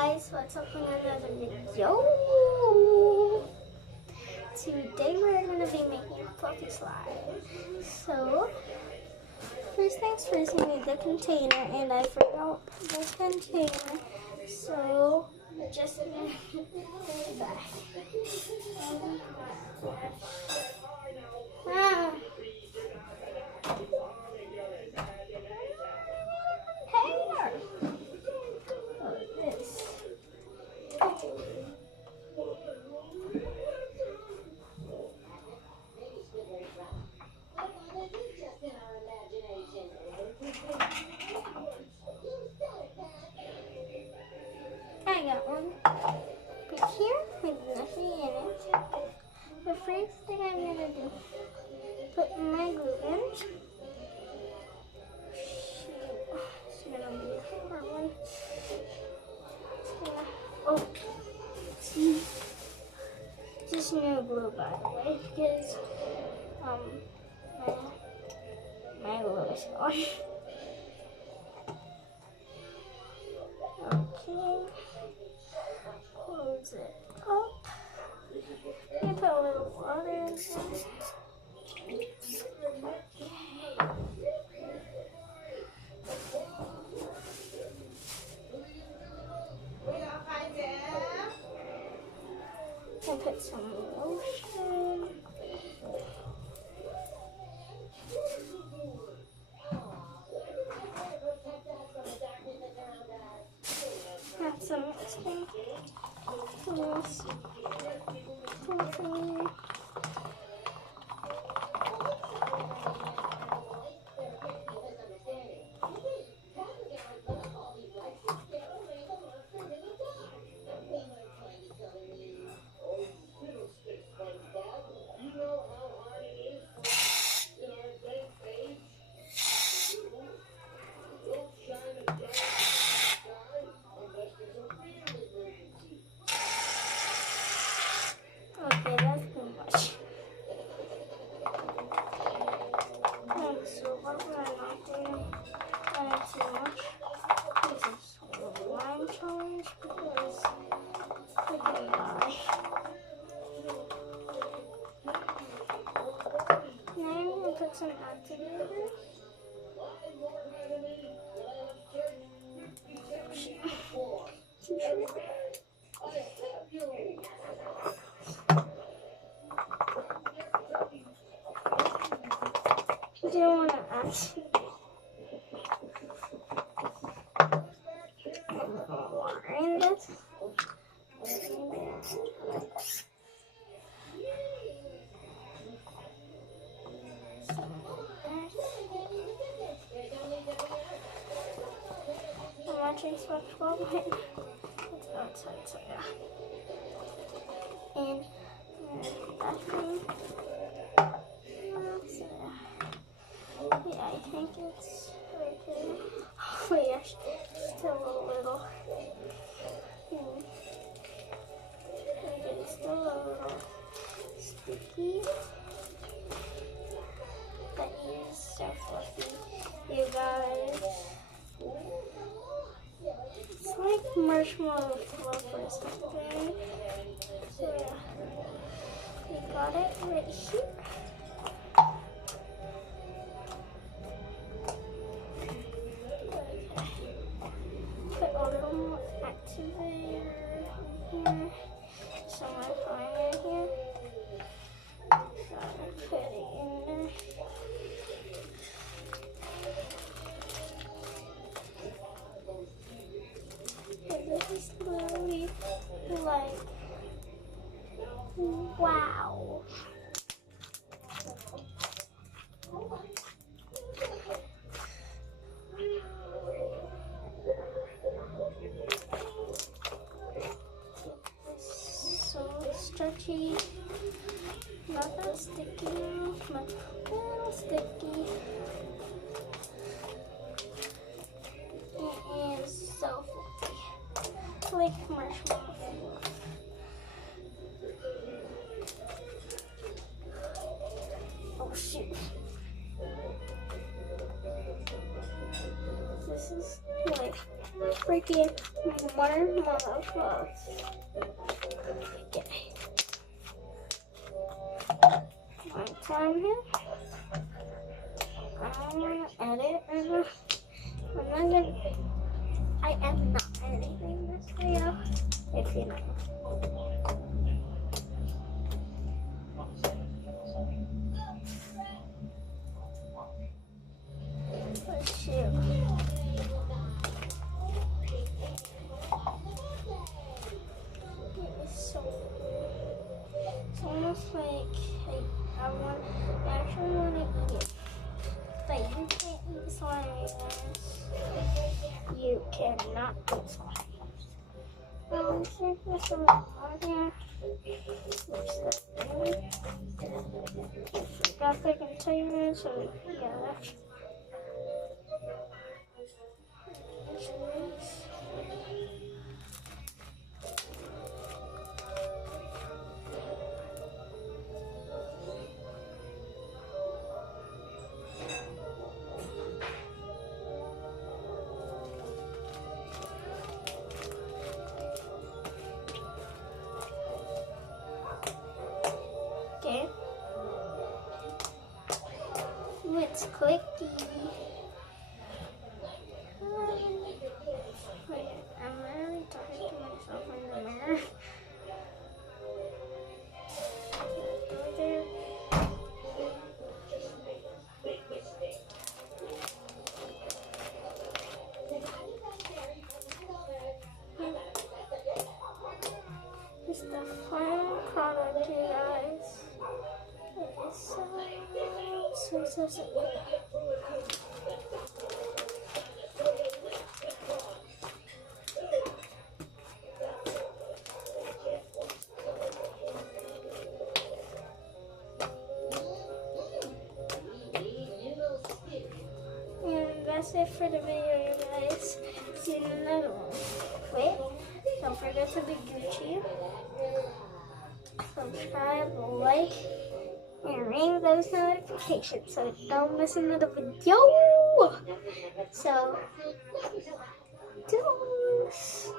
guys, what's up with another video? Today we're going to be making a fluffy slime. So, first things first, we need the container, and I forgot the container. So, just put it back. I got one right here with nothing in it. The first thing I'm going to do, put my glue in. It's going to be a hard one. Oh, see, this new glue, by the way, because my glue is gone. Okay, close it up. You put a little water in there. And put some lotion. Have some mixing. Yes. Okay. Okay, that's too much. So what we're not doing too much. This is a lime challenge because we can die. Now I'm going to put some activator. Do you want to activate a little water in this? I'm watching SpongeBob. It's outside, so yeah. And bathroom. So yeah, I think it's right there. Oh wait, actually, still a little. It's still a little sticky. But it's so fluffy, you guys. It's like marshmallow fluff or something. So yeah, we got it right here. Put a little more activator in here. Some more fine in here. Gotta put it in there. This is literally like, wow. So stretchy, not that sticky now, but a little sticky. It is so fluffy, like marshmallow. Oh shoot. This is like freaking More clothes. Okay. One time here. I'm gonna edit and I am not editing this video, if you know. Let's shoot. It's almost like I actually want to eat it. But you can't eat slime. You cannot eat slime. There's some on here. Got the container, so yeah. Okay. Ooh, it's clicky. Wait, I'm really talking to myself in the mirror. Go there. It's the final product, you guys. It is so. And that's it for the video, you guys. See you in another one. Wait, don't forget to be Gucci. Subscribe, like, and ring those notifications so don't miss another video. So, deuce.